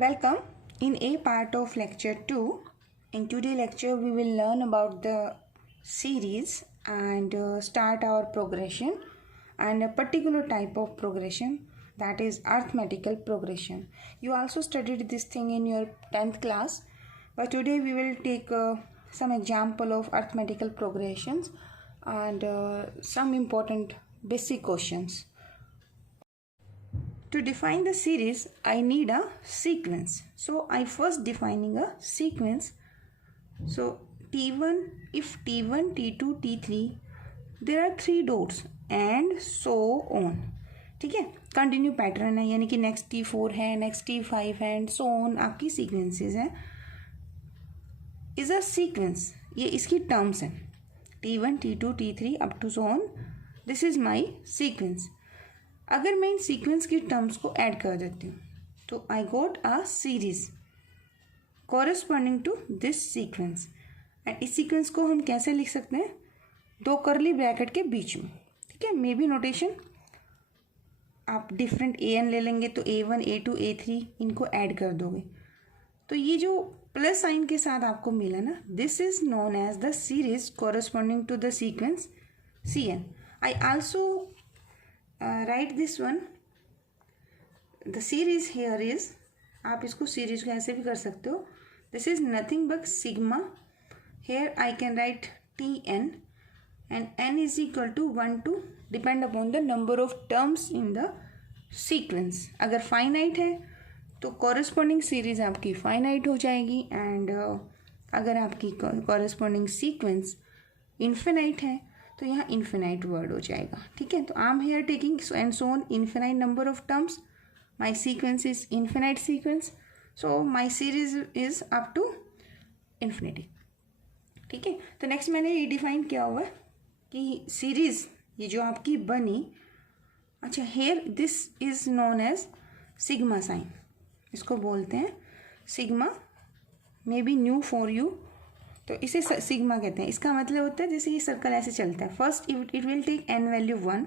Welcome in A part of lecture 2. In today's lecture we will learn about the series and start our progression and a particular type of progression, that is arithmetical progression. You also studied this thing in your 10th class, but today we will take some example of arithmetical progressions and some important basic questions. To define the series, I need a sequence. So I first defining a sequence. So T1, if T1, T2, T3, there are 3 dots and so on. ठीक है, continue pattern है, यानी कि next T4 है, next T5 है and so on आपकी sequences हैं. Is a sequence, ये इसकी टर्म्स हैं. T1, T2, T3 up to so on. This is my sequence. अगर मैं इन सीक्वेंस की टर्म्स को ऐड कर देती हूँ तो I got a series corresponding to this sequence. And इस सीक्वेंस को हम कैसे लिख सकते हैं? 2 कर्ली ब्रैकेट के बीच में. ठीक है, मे बी नोटेशन आप डिफरेंट an ले लेंगे तो a1, a2, a3 इनको ऐड कर दोगे तो ये जो प्लस साइन के साथ आपको मिला ना, this is known as the series corresponding to the sequence cn. I also write this one. The series here is, आप इसको सीरीज को ऐसे भी कर सकते हो. This is nothing but sigma. Here I can write Tn and n is equal to 1 to depend upon the number of terms in the sequence. अगर finite है तो कॉरेस्पॉन्डिंग सीरीज आपकी फाइनाइट हो जाएगी एंड अगर आपकी कॉरेस्पॉन्डिंग सीक्वेंस इन्फिनाइट है तो यहाँ इन्फिनाइट वर्ड हो जाएगा. ठीक है, तो I am here taking and so on infinite number of terms. My sequence is infinite sequence, so my series is up to infinity. ठीक है, तो नेक्स्ट मैंने ये डिफाइन किया हुआ है कि सीरीज ये जो आपकी बनी, अच्छा here this is known as sigma sign. इसको बोलते हैं sigma, may be new for you, तो इसे सिग्मा कहते हैं. इसका मतलब होता है जैसे ये सर्कल ऐसे चलता है. First it will take n value 1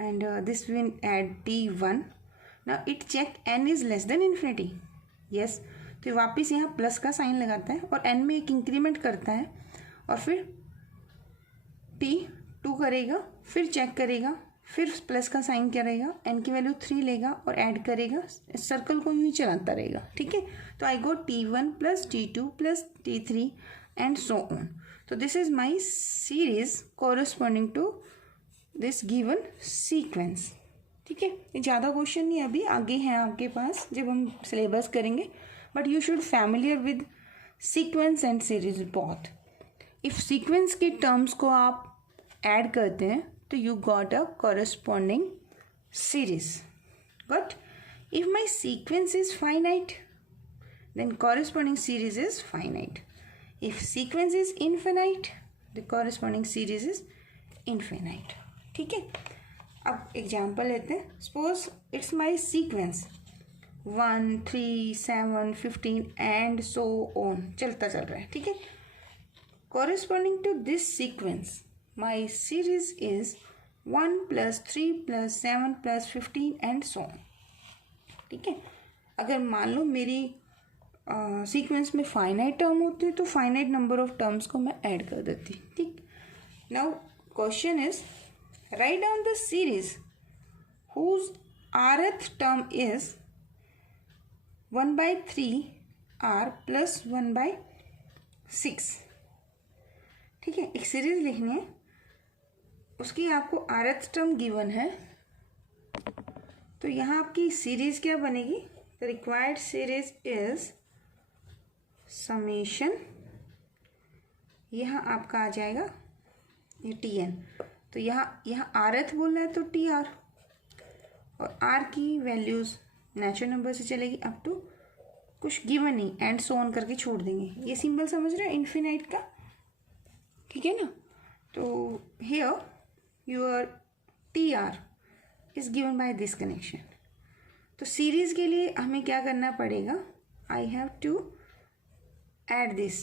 and this will add T1. Now it check n is less than infinity. Yes, तो वापस यहाँ प्लस का साइन लगाता है और n में एक इंक्रीमेंट करता है और फिर T2 करेगा, फिर चेक करेगा, फिर प्लस का साइन करेगा, n की वैल्यू 3 लेगा और ऐड करेगा. इस सर्कल को यूँ ही चलाता रहेगा. ठीक है, तो I go T1 plus T2 plus T3 and so on. तो this is my series corresponding to this given sequence. ठीक है, ये ज़्यादा क्वेश्चन नहीं अभी आगे हैं आपके पास जब हम सिलेबस करेंगे, but you should familiar with sequence and series both. If sequence के टर्म्स को आप ऐड करते हैं तो you got a corresponding series. But if my sequence is finite, then corresponding series is finite. If sequence is infinite, the corresponding series is infinite. ठीक है, अब example लेते हैं. Suppose it's my sequence 1, 3, 7, 15 and so on चलता चल रहा है. ठीक है, corresponding to this sequence my series is 1 plus 3 plus 7 plus 15 and so on. ठीक है, अगर मान लो मेरी सीक्वेंस में फाइनाइट टर्म होती है तो फाइनाइट नंबर ऑफ टर्म्स को मैं ऐड कर देती. ठीक, now question is write down the series whose rth term is 1/3r plus 1/6. ठीक है, एक सीरीज लिखनी है, उसकी आपको rth टर्म गिवन है, तो यहाँ आपकी सीरीज क्या बनेगी? The required series is summation, यहाँ आपका आ जाएगा ये Tn. तो यहाँ rth बोलना है तो Tr, और r की वैल्यूज नेचुरल नंबर से चलेगी अप टू कुछ गिवन नहीं, एंड सो ऑन करके छोड़ देंगे. ये सिंबल समझ रहे हैं इन्फिनाइट का? ठीक है ना, तो here your Tr is given by this connection. तो सीरीज के लिए हमें क्या करना पड़ेगा? I have to add this,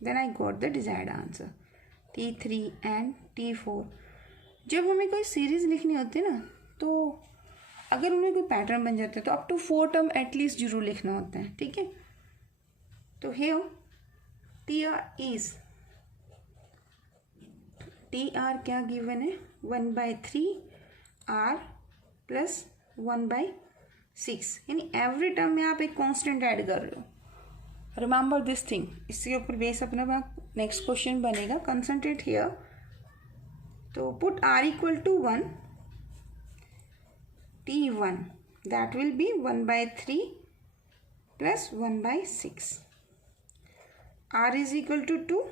then I got the desired answer T3 and T4. जब हमें कोई सीरीज लिखनी होती है ना तो अगर उन्हें कोई पैटर्न बन जाता है तो अप टू 4 टर्म एटलीस्ट जरूर लिखना होता है, ठीक है। तो here TR क्या गिवन है, 1/3 R प्लस 1/6, यानी एवरी टर्म में आप एक कांस्टेंट ऐड कर रहे हो। रिमेंबर दिस थिंग, इसके ऊपर बेस अपना नेक्स्ट क्वेश्चन बनेगा। Concentrate here. तो put R equal to 1, T1 that will be 1/3 plus 1/6. R is equal to 2,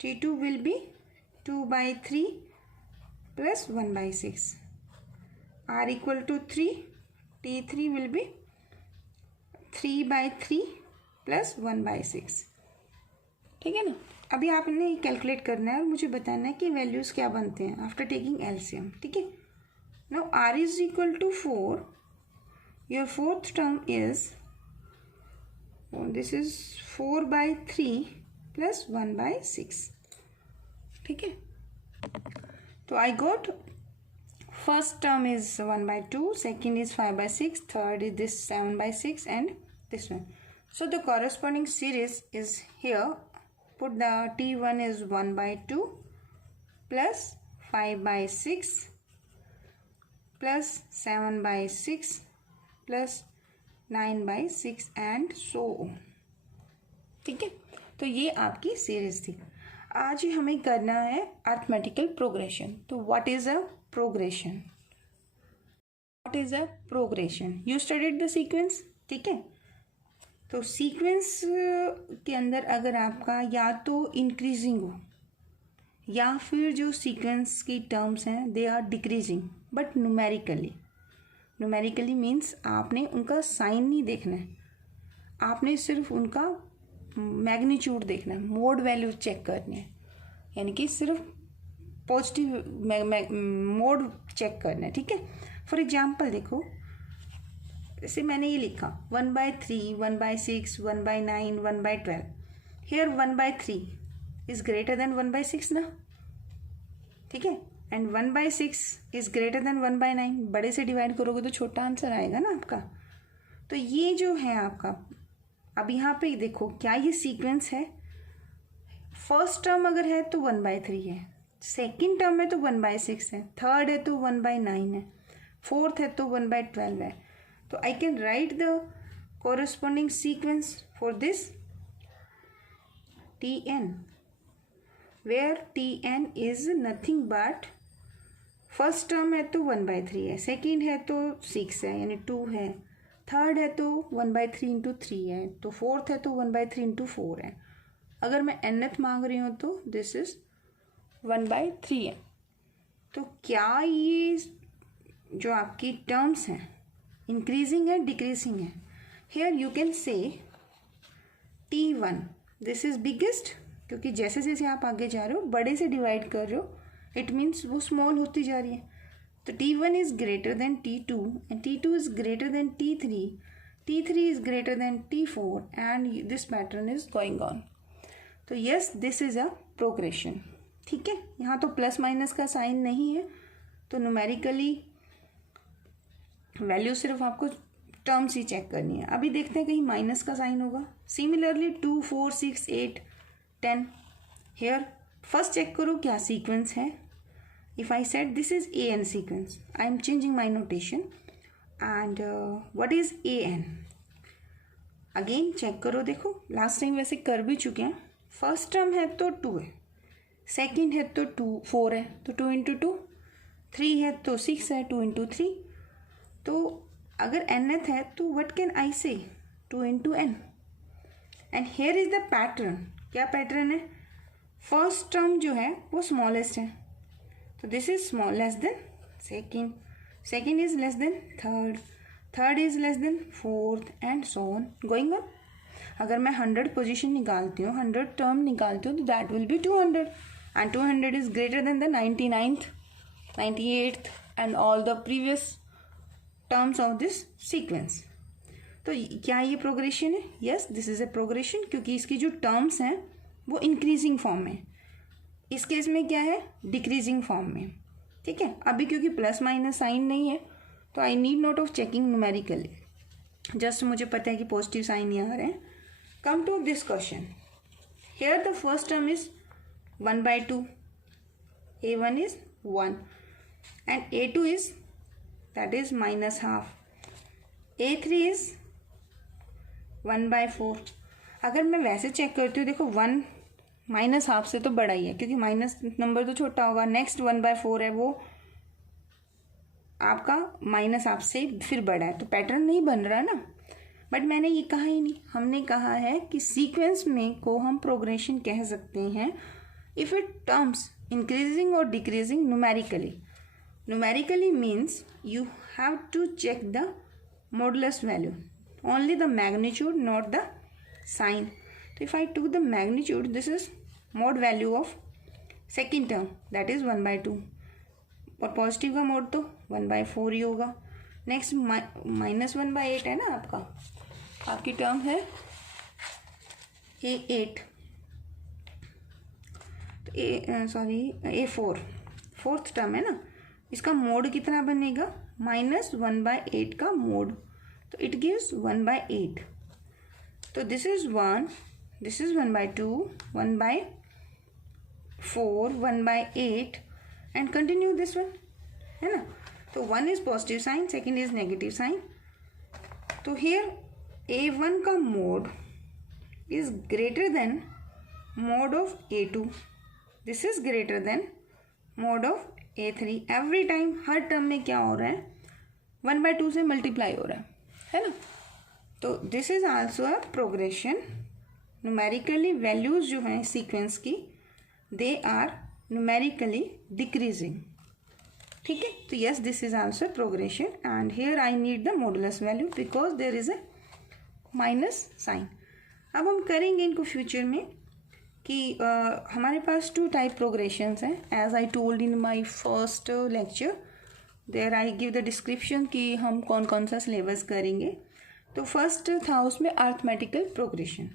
T2 will be 2/3 plus 1/6. R equal to 3, T3 will be 3/3 plus 1/6, ठीक है ना। अभी आपने कैलकुलेट करना है और मुझे बताना है कि वैल्यूज़ क्या बनते हैं आफ्टर टेकिंग एलसीएम, ठीक है। Now R is equal to 4. Your fourth term is, this is 4/3 plus 1/6, ठीक है। तो I got first term is 1/2, second is 5/6, third is this 7/6 and this one. So the corresponding series is here. Put the T1 is 1/2 plus 5/6 plus 7/6 plus 9/6 and so on, ठीक है। तो ये आपकी series थी। आज हमें करना है अरिथमेटिकल प्रोग्रेशन। तो what is a progression? What is a progression? You studied the sequence, ठीक है। तो सीक्वेंस के अंदर अगर आपका या तो इंक्रीजिंग हो या फिर जो सीक्वेंस की टर्म्स हैं they are decreasing but numerically means आपने उनका साइन नहीं देखना है, आपने सिर्फ उनका मैग्नीट्यूड देखना है, मोड वैल्यू चेक करनी है, यानी कि सिर्फ पॉजिटिव मोड चेक करना है, ठीक है। फॉर एग्जांपल देखो, जैसे मैंने ये लिखा 1/3, 1/6, 1/9, 1/12। हियर 1/3 इज ग्रेटर देन 1/6 ना, ठीक है। And 1/6 is greater then 1/9। बड़े से डिवाइड करोगे तो छोटा आंसर आएगा ना आपका। तो ये जो है आपका, अब यहाँ पे देखो क्या ये सीक्वेंस है। फर्स्ट टर्म अगर है तो 1/3 है, सेकेंड टर्म है तो 1/6 है, थर्ड है तो 1/9 है, फोर्थ है तो 1/12 है। तो आई can write the corresponding sequence for this Tn, where Tn is nothing but first term है तो 1/3 है, सेकेंड है तो 6 है यानी 2 है, थर्ड है तो 1/3 इंटू 3 है, तो फोर्थ है तो 1/3 इंटू 4 है। अगर मैं nth मांग रही हूँ तो दिस इज 1/3 है। तो क्या ये जो आपकी टर्म्स हैं इंक्रीजिंग है डिक्रीजिंग है? Here you can say T1 this is biggest, क्योंकि जैसे जैसे आप आगे जा रहे हो बड़े से डिवाइड कर रहे हो, इट मीन्स वो स्मॉल होती जा रही है। तो T1 is greater than T2 and T2 is greater than T3, T3 is greater than T4 and this pattern is going on. तो yes, this is a progression, ठीक है। यहाँ तो प्लस माइनस का साइन नहीं है, तो न्यूमेरिकली वैल्यू सिर्फ आपको टर्म्स ही चेक करनी है। अभी देखते हैं कहीं माइनस का साइन होगा। सिमिलरली 2, 4, 6, 8, 10 हेयर फर्स्ट चेक करो क्या सीक्वेंस है। If I said this is AN sequence, I am changing my notation and what is AN, again check करो। देखो लास्ट टाइम वैसे कर भी चुके हैं। फर्स्ट टर्म है तो 2 है, सेकेंड है तो 4 है तो 2 इंटू 2, 3 है तो 6 है 2 इंटू 3। तो अगर nth है तो व्हाट कैन आई से 2 into n। And here is the pattern. क्या पैटर्न है? फर्स्ट टर्म जो है वो स्मॉलेस्ट है, तो this is small less than second, second is less then third, third is less then fourth and so on going on. अगर मैं 100 position निकालती हूँ, 100 टर्म निकालती हूँ, तो that will be 200 and 200 is greater then the 99th, 98th and all the previous terms of this sequence. तो क्या ये प्रोग्रेशन है? Yes, this is a progression, क्योंकि इसकी जो टर्म्स हैं वो इंक्रीजिंग फॉर्म में, इस केस में क्या है डिक्रीजिंग फॉर्म में, ठीक है। अभी क्योंकि प्लस माइनस साइन नहीं है तो I need not of checking numerically, just मुझे पता है कि पॉजिटिव साइन ही आ रहे हैं. Come to this question. Here the first term is 1/2. A1 is 1 and A2 is, that is -1/2. A3 is 1/4. अगर मैं वैसे चेक करती हूँ, देखो 1 -1/2 से तो बड़ा ही है, क्योंकि माइनस नंबर तो छोटा होगा. नेक्स्ट 1/4 है, वो आपका -1/2 से फिर बड़ा है, तो पैटर्न नहीं बन रहा ना. बट मैंने ये कहा ही नहीं. हमने कहा है कि सीक्वेंस में को हम प्रोग्रेशन कह सकते हैं if it terms increasing or decreasing numerically. Numerically means you have to check the modulus value, only the magnitude, not the sign. So if I took the magnitude, this is mod value of second term, that is 1/2. और positive का mode तो 1/4 ही होगा. Next -1/8 है ना आपका, आपकी term है A8, A4 fourth term है ना. इसका मोड कितना बनेगा, -1/8 का मोड, तो इट गिव्स 1/8. तो this is 1, this is 1/2, 1/4, 1/8 and continue this one, है ना. तो 1 इज positive sign, second is negative sign. तो हियर A1 का mod is greater than mod of A2. This is greater than mod of A3. Every time हर term में क्या हो रहा है, 1/2 से मल्टीप्लाई हो रहा है ना. तो this is also a progression. Numerically values जो हैं सीक्वेंस की, दे आर न्यूमेरिकली डिक्रीजिंग. ठीक है, तो yes, this is also progression. And here I need the modulus value because there is a minus sign. अब हम करेंगे इनको फ्यूचर में कि हमारे पास 2 टाइप प्रोग्रेशंस हैं. As I told in my first lecture, there I give the description कि हम कौन कौन सा सिलेबस करेंगे. तो फर्स्ट था उसमें अर्थमेटिकल प्रोग्रेशन.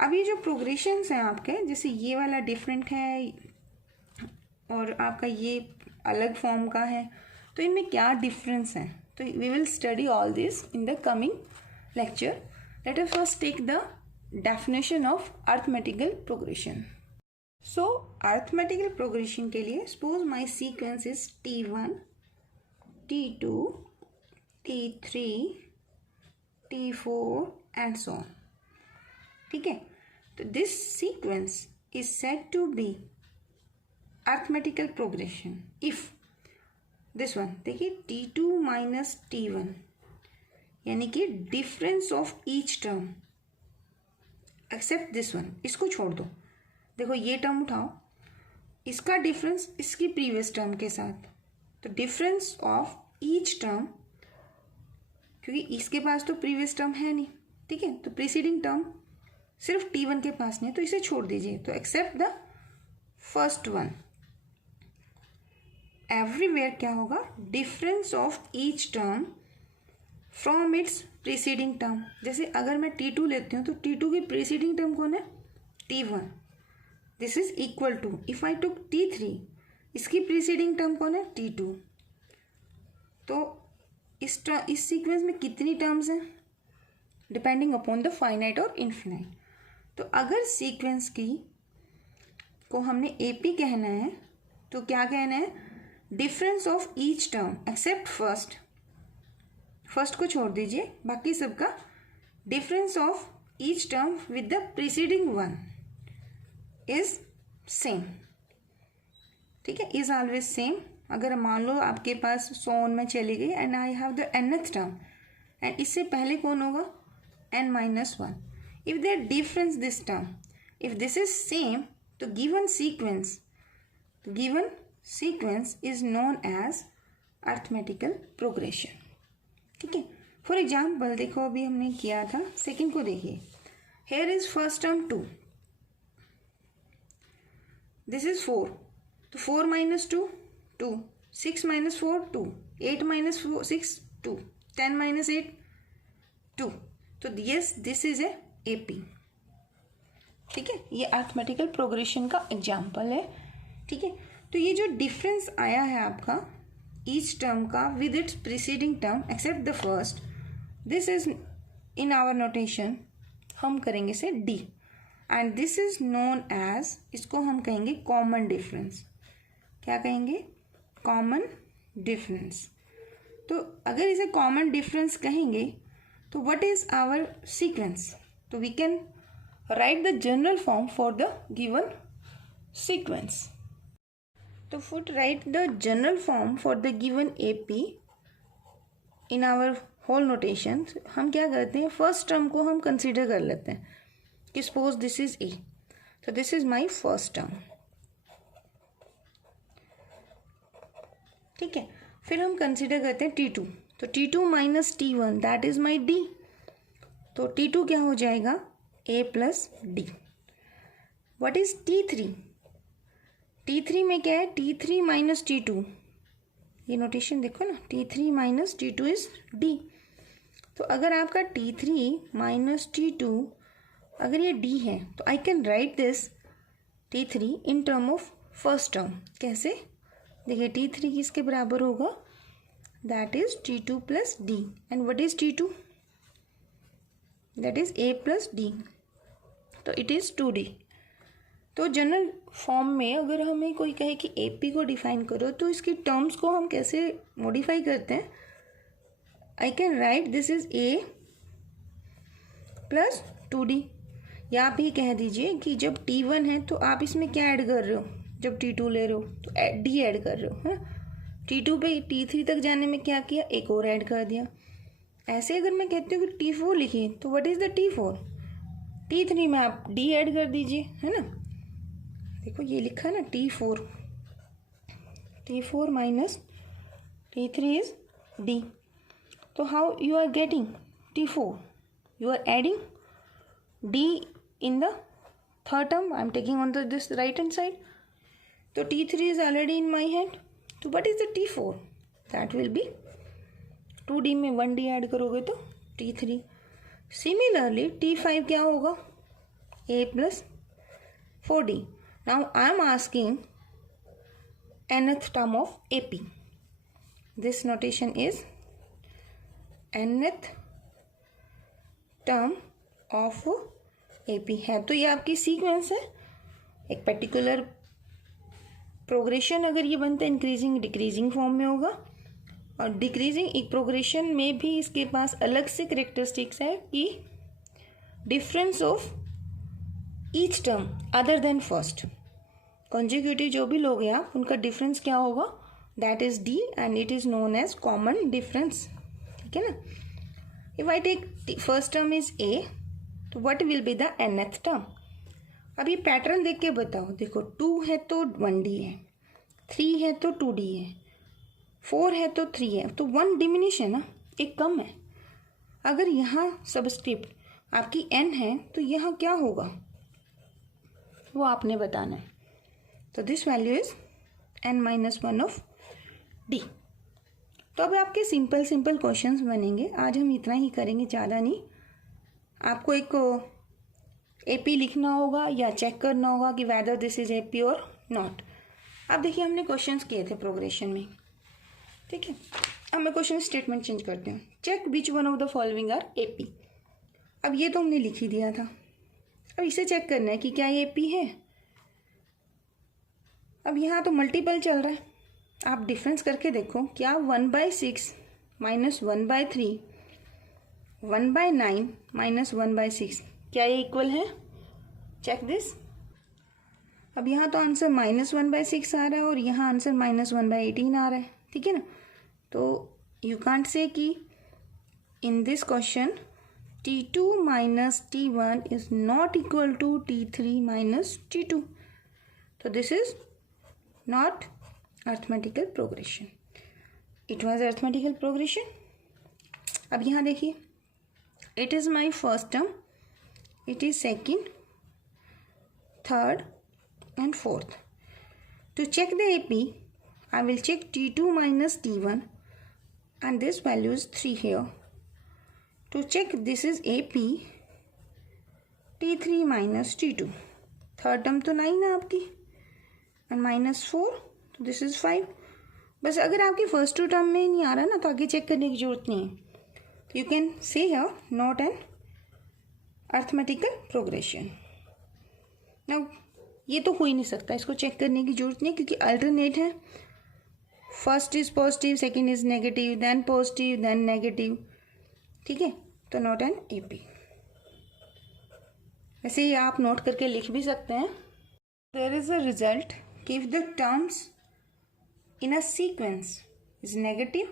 अब ये जो प्रोग्रेशंस हैं आपके, जैसे ये वाला डिफरेंट है और आपका ये अलग फॉर्म का है, तो इनमें क्या डिफरेंस है, तो we will study all this in the coming lecture. Let us first take the definition of arithmetical progression. So arithmetical progression के लिए suppose my sequence is T1, T2, T3, T4 and so on. ठीक है, तो this sequence is said to be arithmetical progression if this one, देखिए T2 minus T1, यानी कि difference of each term except this one, इसको छोड़ दो. देखो ये टर्म उठाओ, इसका डिफरेंस इसकी प्रीवियस टर्म के साथ, तो डिफरेंस ऑफ ईच टर्म, क्योंकि इसके पास तो प्रीवियस टर्म है नहीं, ठीक है, तो प्रीसीडिंग टर्म सिर्फ T1 के पास नहीं है, तो इसे छोड़ दीजिए. तो except the first one, everywhere क्या होगा, difference of each term from its preceding term. जैसे अगर मैं T2 लेती हूँ, तो T2 की प्रीसीडिंग टर्म कौन है, T1. This is equal to, if I took T3, इसकी प्रीसीडिंग टर्म कौन है, T2. तो इस सीक्वेंस में कितनी टर्म्स हैं, डिपेंडिंग अपॉन द फाइनाइट और इन्फिनाइट. तो अगर सीक्वेंस की को हमने AP कहना है, तो क्या कहना है, difference of each term accept first को छोड़ दीजिए, बाकी सबका difference of each term with the preceding one is same. ठीक है, इज ऑलवेज सेम. अगर मान लो आपके पास 100 में चली गई and I have the nth term, and इससे पहले कौन होगा, n-1. If there difference this term, if this is same, तो given sequence is known as arithmetical progression. ठीक है, फॉर एग्जाम्पल देखो अभी हमने किया था, सेकेंड को देखिए. Here is first term 2, this is 4, तो 4 - 2 2, 6 - 4 2, 8 - 6 2, 10 - 8 2. तो yes, this is a AP. ठीक है, ये अर्थमेटिकल प्रोग्रेशन का एग्जाम्पल है. ठीक है, तो ये जो डिफरेंस आया है आपका ईच टर्म का with its preceding term except the first, this is in our notation हम करेंगे इसे D, and this is known as, इसको हम कहेंगे कॉमन डिफरेंस। क्या कहेंगे? Common difference. तो अगर इसे कॉमन डिफरेंस कहेंगे तो व्हाट इज आवर सीक्वेंस? तो we can write the general form for the given sequence. तो foot write the general form for the given AP in our whole notation. हम क्या करते हैं, फर्स्ट टर्म को हम कंसिडर कर लेते हैं कि सपोज दिस इज A, तो this is my first term. ठीक है, फिर हम कंसिडर करते हैं T2, तो T2 minus T1 that is my D, तो T2 क्या हो जाएगा? A plus D। What is T3? T3 में क्या है? T3 माइनस T2, ये नोटेशन देखो ना, T3 minus T2 is D। तो अगर आपका T3 माइनस T2 अगर ये D है तो आई can write this T3 in term of first term. कैसे? देखिए T3 किसके बराबर होगा? That is T2 plus D, and what is T2? That is A plus D, तो इट इज 2D। तो जनरल फॉर्म में अगर हमें कोई कहे कि AP को डिफाइन करो तो इसकी टर्म्स को हम कैसे मॉडिफाई करते हैं? आई can write this is A plus 2D, या आप ही कह दीजिए कि जब T1 है तो आप इसमें क्या ऐड कर रहे हो? जब T2 ले रहे हो तो D ऐड कर रहे हो, है ना। T2 पे T3 तक जाने में क्या किया? एक और ऐड कर दिया। ऐसे अगर मैं कहती हूँ कि T4 लिखिए तो what is the T4? T3 में आप D ऐड कर दीजिए, है ना। देखो ये लिखा है ना T4 minus T3 is D। तो how you are getting T4? You are adding D in the third term. I am taking on this right hand side. So T3 is already in my hand. So what is the T4? That will be 2D में 1D add करोगे तो T3। Similarly T5 क्या होगा? A plus 4D। Now I am asking nth term of AP. This notation is nth term of AP है। तो ये आपकी sequence है, एक पर्टिकुलर प्रोग्रेशन अगर ये बनता है इंक्रीजिंग डिक्रीजिंग फॉर्म में होगा, और डिक्रीजिंग एक प्रोग्रेशन में भी इसके पास अलग से करेक्टरिस्टिक्स है कि difference of each term other than first. Consecutive जो भी लोगे आप उनका डिफरेंस क्या होगा? That is D and it is known as common difference. ठीक है ना। If I take first term is A, तो what will be the nth term? अब ये पैटर्न देख के बताओ। देखो 2 है तो 1D है, 3 है तो 2D है, 4 है तो 3 है, तो 1 डिमिनिश है ना, एक कम है। अगर यहाँ सबस्क्रिप्ट आपकी n है तो यहाँ क्या होगा वो आपने बताना है। तो this value is n-1 of D। तो अब आपके सिंपल क्वेश्चंस बनेंगे। आज हम इतना ही करेंगे, ज़्यादा नहीं। आपको एक AP लिखना होगा या चेक करना होगा कि वेदर दिस इज AP और नॉट। अब देखिए हमने क्वेश्चंस किए थे प्रोग्रेशन में, ठीक है। अब मैं क्वेश्चन स्टेटमेंट चेंज करती हूँ। Check which one of the following are AP। अब ये तो हमने लिख ही दिया था, अब इसे चेक करना है कि क्या ये AP है। अब यहाँ तो मल्टीपल चल रहा है, आप डिफरेंस करके देखो क्या 1/6 माइनस 1/3 1/9 माइनस 1/6 क्या ये इक्वल है? Check this. अब यहाँ तो आंसर -1/6 आ रहा है और यहाँ आंसर -1/18 आ रहा है, ठीक है ना। तो यू कांट से कि in this question T2 minus T1 is not equal to T3 minus T2। तो this is not arithmetical progression, it was arithmetical progression. अब यहाँ देखिए, it is my first term, it is second, third and fourth. To check the AP, I will check T2 minus T1 and this value is 3 here. To check this is AP, T3 minus T2. Third term तो 9 है आपकी and minus 4, so this is 5. बस अगर आपकी first to term में नहीं आ रहा ना तो आगे चेक करने की जरूरत नहीं है. तो you can say here not an arithmetical progression. Now ये तो हो ही नहीं सकता, इसको चेक करने की जरूरत नहीं क्योंकि अल्टरनेट है. First is positive, second is negative, then positive, then negative. ठीक है, तो नॉट एन AP. ऐसे ही आप नोट करके लिख भी सकते हैं. देयर इज अ रिजल्ट कि if the terms in a sequence is negative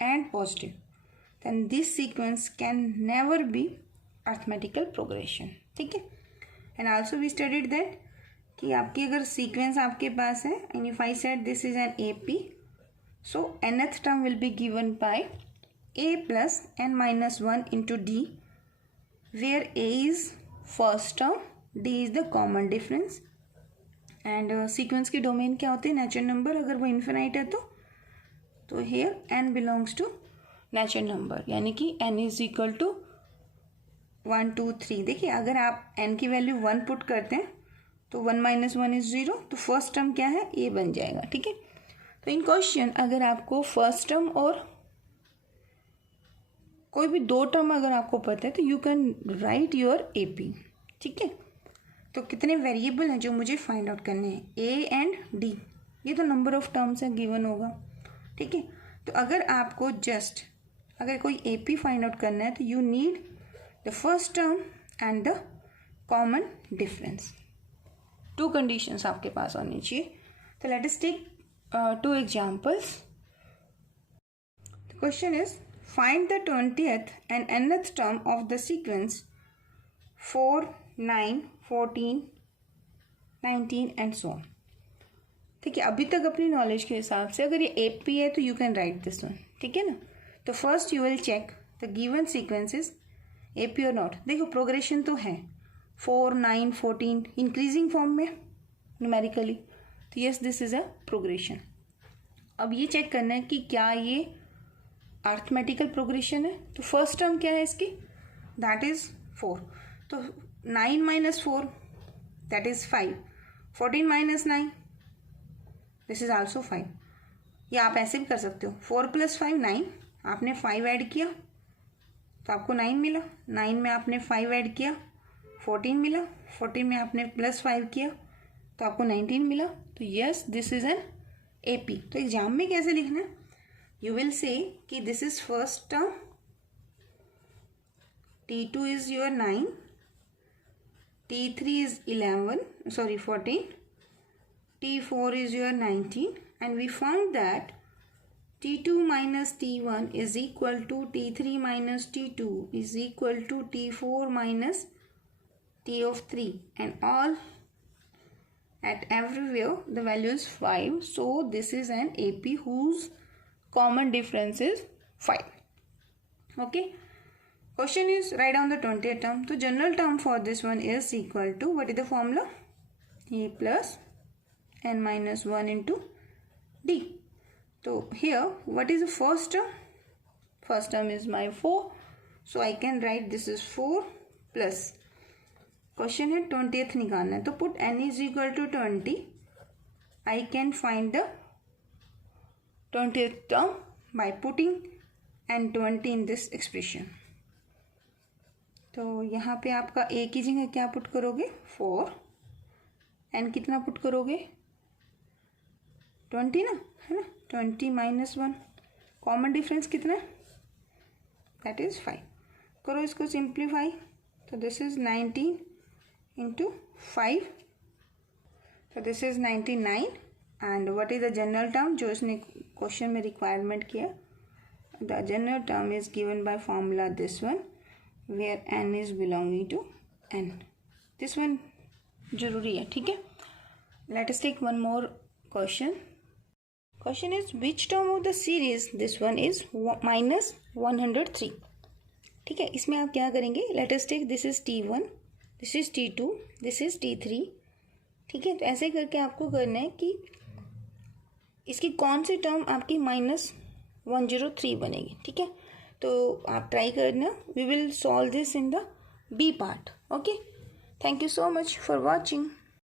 and positive, then this sequence can never be arithmetical progression. ठीक है. And also we studied that कि आपकी अगर sequence आपके पास है and if I said this is an AP, so nth term will be given by A plus n minus 1 into D, where A is first term, D is the common difference. And sequence की domain क्या होती है? Natural number. अगर वो infinite है तो here n belongs to natural number, यानी कि n इज इक्वल टू 1 2 3. देखिए अगर आप n की वैल्यू 1 पुट करते हैं तो 1 माइनस 1 इज 0, तो फर्स्ट टर्म क्या है? a बन जाएगा. ठीक है. तो इन क्वेश्चन अगर आपको फर्स्ट टर्म और कोई भी दो टर्म अगर आपको पता है तो you can right your AP. ठीक है. तो कितने वेरिएबल हैं जो मुझे फाइंड आउट करने हैं? A and D. ये तो नंबर ऑफ टर्म्स है, गिवन होगा. ठीक है. तो अगर आपको जस्ट अगर कोई AP फाइंड आउट करना है तो you need the first term and the common difference. 2 conditions आपके पास होनी चाहिए. तो let us take 2 examples. The question is find the 20th and nth term of the sequence 4 9 14 19 and so on. ठीक है. अभी तक अपनी नॉलेज के हिसाब से अगर ये AP है तो you can write this one. ठीक है ना. तो first you will check the given sequences AP और नॉट. देखो प्रोग्रेशन तो है 4 9 14 इंक्रीजिंग फॉर्म में न्यूमेरिकली. तो yes this is a progression. अब ये चेक करना है कि क्या ये अर्थमेटिकल प्रोग्रेशन है. तो फर्स्ट टर्म क्या है इसकी? That is 4. तो 9 minus 4 that is 5. 14 minus 9 this is also 5. या आप ऐसे भी कर सकते हो 4 plus 5 9. आपने 5 ऐड किया तो आपको 9 मिला. 9 में आपने 5 ऐड किया 14 मिला. 14 में आपने प्लस 5 किया तो आपको 19 मिला. तो yes this is an AP. तो एग्जाम में कैसे लिखना है? यू विल से कि this is first term, T2 is your 9, T3 is 14, T4 is your 19, and we found that T2 minus T1 is equal to T3 minus T2 is equal to T4 minus T of 3, and all at everywhere the value is 5. So this is an AP whose common difference is 5. Okay. Question is write down the 20th term. So general term for this one is equal to, what is the formula? A plus n minus 1 into D. So here what is the first term? First term is my 4. So I can write this is 4 plus. Question है 20th निकालना है. तो put n is equal to 20. I can find the 20th term by putting n 20 in this expression. तो यहाँ पे आपका A की जगह क्या पुट करोगे? 4. n कितना पुट करोगे? 20 ना, है ना. 20 माइनस 1. कॉमन डिफरेंस कितना है? That is 5. करो इसको सिंप्लीफाई. तो दिस इज 19 इंटू 5. तो this is 99. And what is the general term जो इसने क्वेश्चन में रिक्वायरमेंट किया? The general term is given by formula this one, where n is belonging to n. This one जरूरी है. ठीक है. Let us take one more question. Question is which term of the series? This one is minus 103. ठीक है. इसमें आप क्या करेंगे? Let us take this is T1, this is T2, this is T3. ठीक है. तो ऐसे करके आपको करना है कि इसकी कौन सी टर्म आपकी -103 बनेगी. ठीक है. तो आप ट्राई करना. We will solve this in the B part. Okay. Thank you so much for watching.